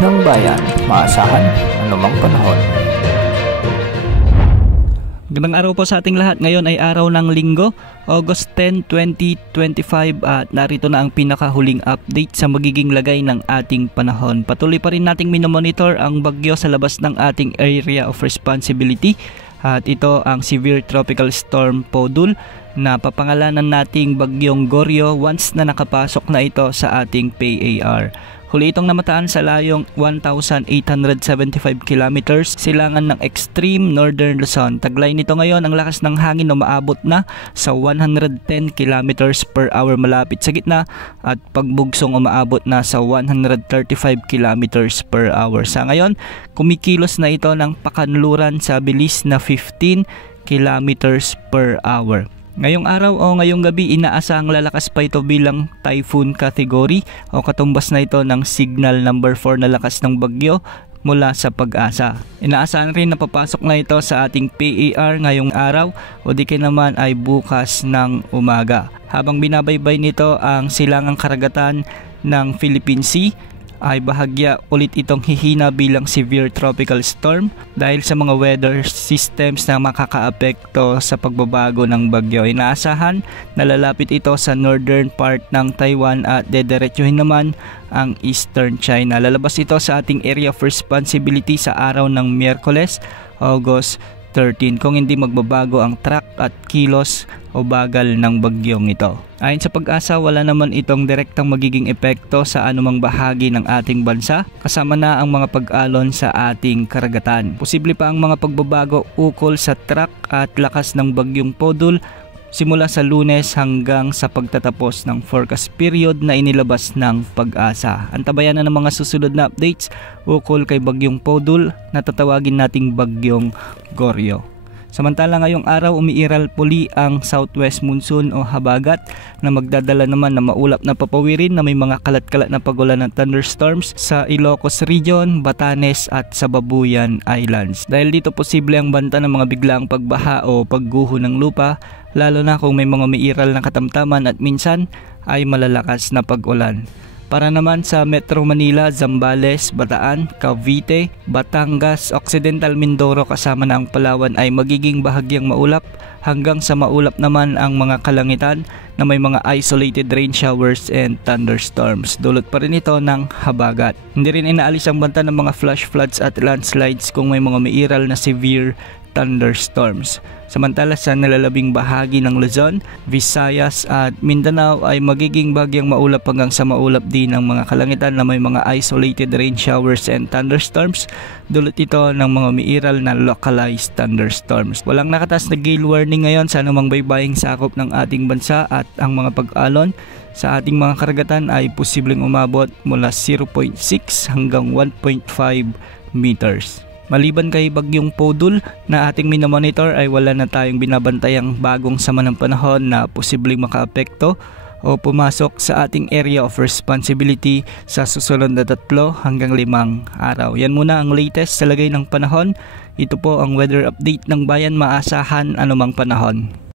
ng bayan, maasahan anumang panahon. Magandang araw po sa ating lahat. Ngayon ay araw ng Linggo, August 10, 2025 at narito na ang pinakahuling update sa magiging lagay ng ating panahon. Patuloy pa rin nating minomonitor ang bagyo sa labas ng ating area of responsibility at ito ang Severe Tropical Storm Podul na papangalanan nating bagyong Goryo once na nakapasok na ito sa ating PAR. Huli itong namataan sa layong 1,875 kilometers silangan ng extreme northern Luzon. Taglay nito ngayon ang lakas ng hangin na umaabot na sa 110 kilometers per hour malapit sa gitna at pagbugsong umaabot na sa 135 kilometers per hour. Sa ngayon, kumikilos na ito ng pakanluran sa bilis na 15 kilometers per hour. Ngayong araw o ngayong gabi inaasahang lalakas pa ito bilang typhoon category o katumbas na ito ng signal number 4 na lakas ng bagyo mula sa Pag-asa. Inaasahan rin na papasok na ito sa ating PAR ngayong araw o di kaya naman ay bukas ng umaga. Habang binabaybay nito ang silangang karagatan ng Philippine Sea, ay bahagya ulit itong hihina bilang severe tropical storm dahil sa mga weather systems na makakaapekto sa pagbabago ng bagyo. Inaasahan na lalapit ito sa northern part ng Taiwan at dediretsuhin naman ang eastern China. Lalabas ito sa ating area of responsibility sa araw ng Miyerkules, August 13 kung hindi magbabago ang track at kilos o bagal ng bagyong ito. Ayon sa Pag-asa, wala naman itong direktang magiging epekto sa anumang bahagi ng ating bansa, kasama na ang mga pag-alon sa ating karagatan. Posible pa ang mga pagbabago ukol sa track at lakas ng bagyong Podul simula sa Lunes hanggang sa pagtatapos ng forecast period na inilabas ng Pag-asa. Antabayan na ng mga susunod na updates ukol kay bagyong Podul na tatawagin nating bagyong Goryo. Samantala ngayong araw umiiral puli ang southwest monsoon o habagat na magdadala naman na maulap na papawirin na may mga kalat-kalat na pagulan ng thunderstorms sa Ilocos Region, Batanes at sa Babuyan Islands. Dahil dito posible ang banta ng mga biglaang pagbaha o pagguho ng lupa lalo na kung may mga umiiral na katamtaman at minsan ay malalakas na pag-ulan. Para naman sa Metro Manila, Zambales, Bataan, Cavite, Batangas, Occidental Mindoro kasama na ang Palawan ay magiging bahagyang maulap hanggang sa maulap naman ang mga kalangitan na may mga isolated rain showers and thunderstorms. Dulot pa rin ito ng habagat. Hindi rin inaalis ang banta ng mga flash floods at landslides kung may mga mairal na severe thunderstorms. Samantala sa nalalabing bahagi ng Luzon, Visayas at Mindanao ay magiging bagyang maulap hanggang sa maulap din ang mga kalangitan na may mga isolated rain showers and thunderstorms. Dulot ito ng mga umiiral na localized thunderstorms. Walang nakataas na gale warning ngayon sa anumang baybaying sakop ng ating bansa at ang mga pag-alon sa ating mga karagatan ay posibleng umabot mula 0.6 hanggang 1.5 meters. Maliban kay bagyong Podul na ating minomonitor ay wala na tayong binabantayang bagong sama ng panahon na posibleng makaapekto o pumasok sa ating area of responsibility sa susunod na 3 hanggang 5 araw. Yan muna ang latest sa lagay ng panahon. Ito po ang weather update ng bayan, maasahan anumang panahon.